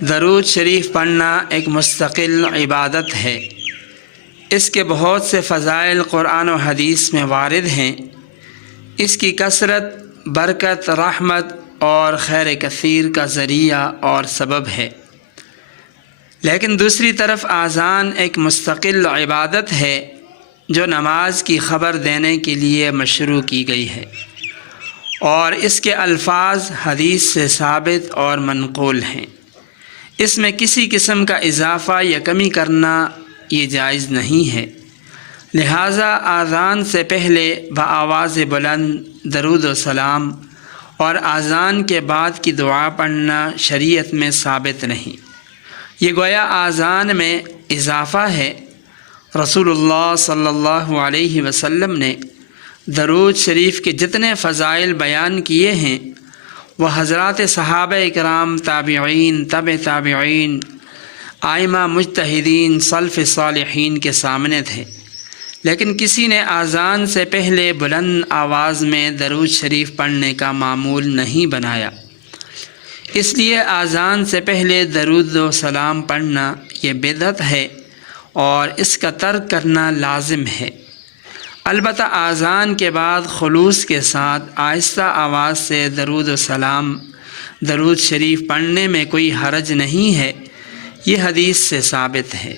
درود شریف پڑھنا ایک مستقل عبادت ہے۔ اس کے بہت سے فضائل قرآن و حدیث میں وارد ہیں۔ اس کی کثرت برکت، رحمت اور خیر کثیر کا ذریعہ اور سبب ہے۔ لیکن دوسری طرف اذان ایک مستقل عبادت ہے جو نماز کی خبر دینے کے لیے مشروع کی گئی ہے، اور اس کے الفاظ حدیث سے ثابت اور منقول ہیں۔ اس میں کسی قسم کا اضافہ یا کمی کرنا یہ جائز نہیں ہے، لہٰذا اذان سے پہلے بآواز بلند درود و سلام اور اذان کے بعد کی دعا پڑھنا شریعت میں ثابت نہیں، یہ گویا اذان میں اضافہ ہے۔ رسول اللہ صلی اللہ علیہ وسلم نے درود شریف کے جتنے فضائل بیان کیے ہیں وہ حضرات صحابہ کرام، تابعین، تبع تابعین، ائمہ مجتہدین، سلف صالحین کے سامنے تھے، لیکن کسی نے اذان سے پہلے بلند آواز میں درود شریف پڑھنے کا معمول نہیں بنایا۔ اس لیے اذان سے پہلے درود و سلام پڑھنا یہ بدعت ہے اور اس کا ترک کرنا لازم ہے۔ البتہ اذان کے بعد خلوص کے ساتھ آہستہ آواز سے درود و سلام، درود شریف پڑھنے میں کوئی حرج نہیں ہے، یہ حدیث سے ثابت ہے۔